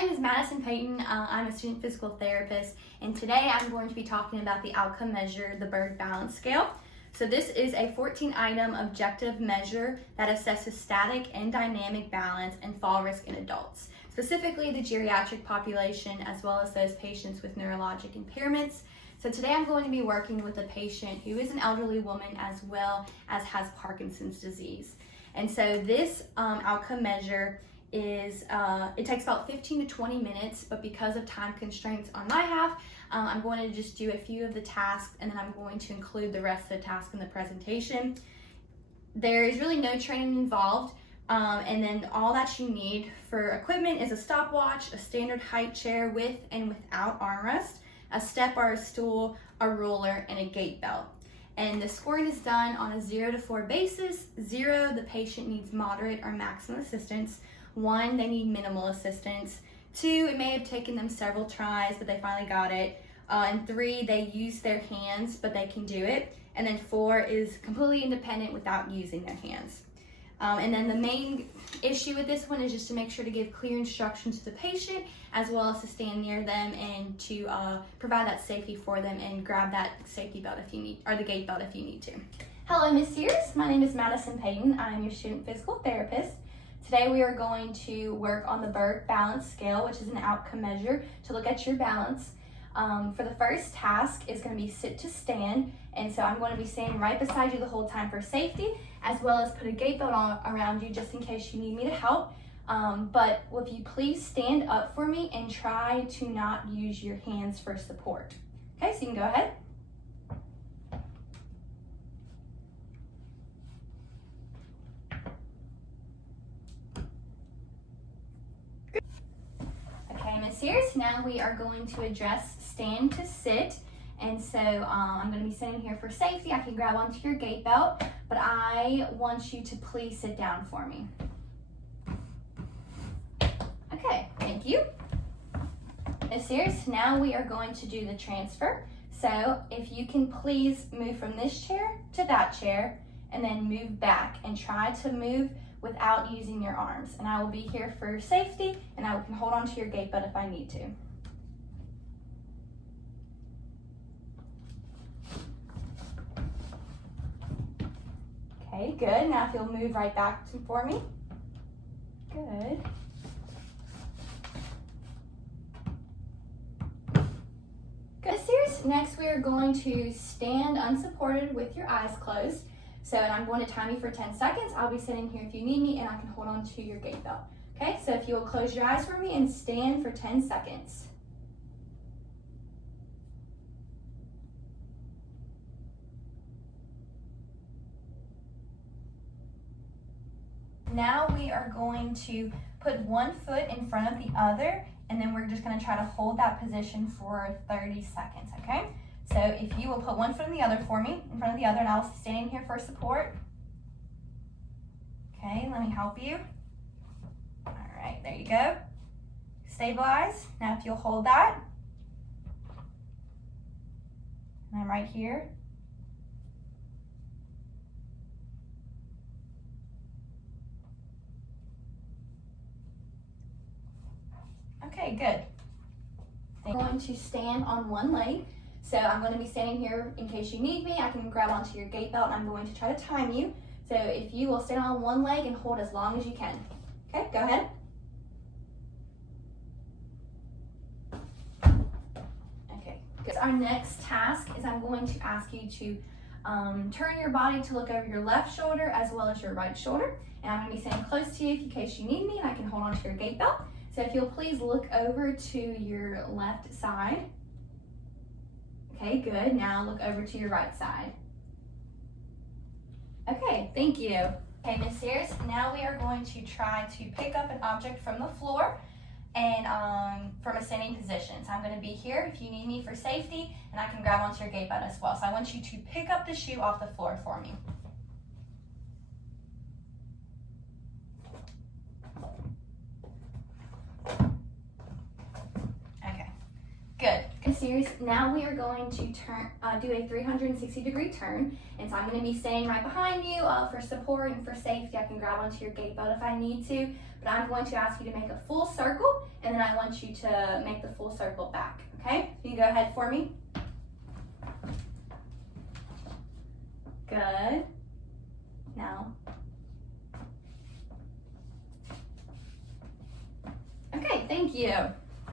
name is Madison Payton. I'm a student physical therapist, and today I'm going to be talking about the outcome measure, the Berg Balance Scale. So this is a 14-item objective measure that assesses static and dynamic balance and fall risk in adults, specifically the geriatric population as well as those patients with neurologic impairments. So today I'm going to be working with a patient who is an elderly woman as well as has Parkinson's disease. And so this outcome measure is, it takes about 15 to 20 minutes, but because of time constraints on my half, I'm going to just do a few of the tasks and then I'm going to include the rest of the tasks in the presentation. There is really no training involved, and then all that you need for equipment is a stopwatch, a standard height chair with and without armrest, a step or a stool, a ruler, and a gait belt. And the scoring is done on a 0 to 4 basis. 0, the patient needs moderate or maximum assistance. 1, they need minimal assistance. 2, it may have taken them several tries, but they finally got it. And 3, they use their hands, but they can do it. And then 4 is completely independent without using their hands. And then the main issue with this one is just to make sure to give clear instructions to the patient, as well as to stand near them and to provide that safety for them and grab that safety belt if you need, or the gait belt if you need to. Hello, Miss Sears. My name is Madison Payton. I'm your student physical therapist. Today we are going to work on the Berg Balance Scale, which is an outcome measure to look at your balance. For the first task is going to be sit to stand, and so I'm going to be standing right beside you the whole time for safety, as well as put a gait belt on around you just in case you need me to help. But if you please stand up for me and try to not use your hands for support. Okay, so you can go ahead. Okay, Miss Sears, now we are going to address stand to sit. And so I'm going to be sitting here for safety. I can grab onto your gait belt, but I want you to please sit down for me. Okay, thank you. Miss Sears, now we are going to do the transfer. So if you can please move from this chair to that chair and then move back and try to move without using your arms. And I will be here for safety and I can hold on to your gait belt if I need to. Okay, good. Now if you'll move right back for me. Good. Good. Series. Next we are going to stand unsupported with your eyes closed. So, and I'm going to time you for 10 seconds. I'll be sitting here if you need me and I can hold on to your gait belt. Okay, so if you will close your eyes for me and stand for 10 seconds. Now we are going to put one foot in front of the other, and then we're just going to try to hold that position for 30 seconds, okay? So if you will put one foot in the other for me, in front of the other, and I'll stand here for support. Okay, let me help you. All right, there you go. Stabilize. Now if you'll hold that. And I'm right here. Okay, good. I'm going to stand on one leg. So I'm going to be standing here in case you need me. I can grab onto your gait belt and I'm going to try to time you. So if you will stand on one leg and hold as long as you can. Okay, go ahead. Okay, good. So our next task is I'm going to ask you to turn your body to look over your left shoulder as well as your right shoulder. And I'm going to be standing close to you in case you need me and I can hold onto your gait belt. So if you'll please look over to your left side. Okay, good. Now look over to your right side. Okay, thank you. Okay, Miss Sears, now we are going to try to pick up an object from the floor and from a standing position. So I'm going to be here if you need me for safety, and I can grab onto your gait belt as well. So I want you to pick up the shoe off the floor for me. Okay, good. Okay, serious. Now we are going to do a 360-degree turn. And so I'm going to be staying right behind you for support and for safety. I can grab onto your gate belt if I need to. But I'm going to ask you to make a full circle, and then I want you to make the full circle back. Okay? So you go ahead for me. Good. Now. Okay, thank you.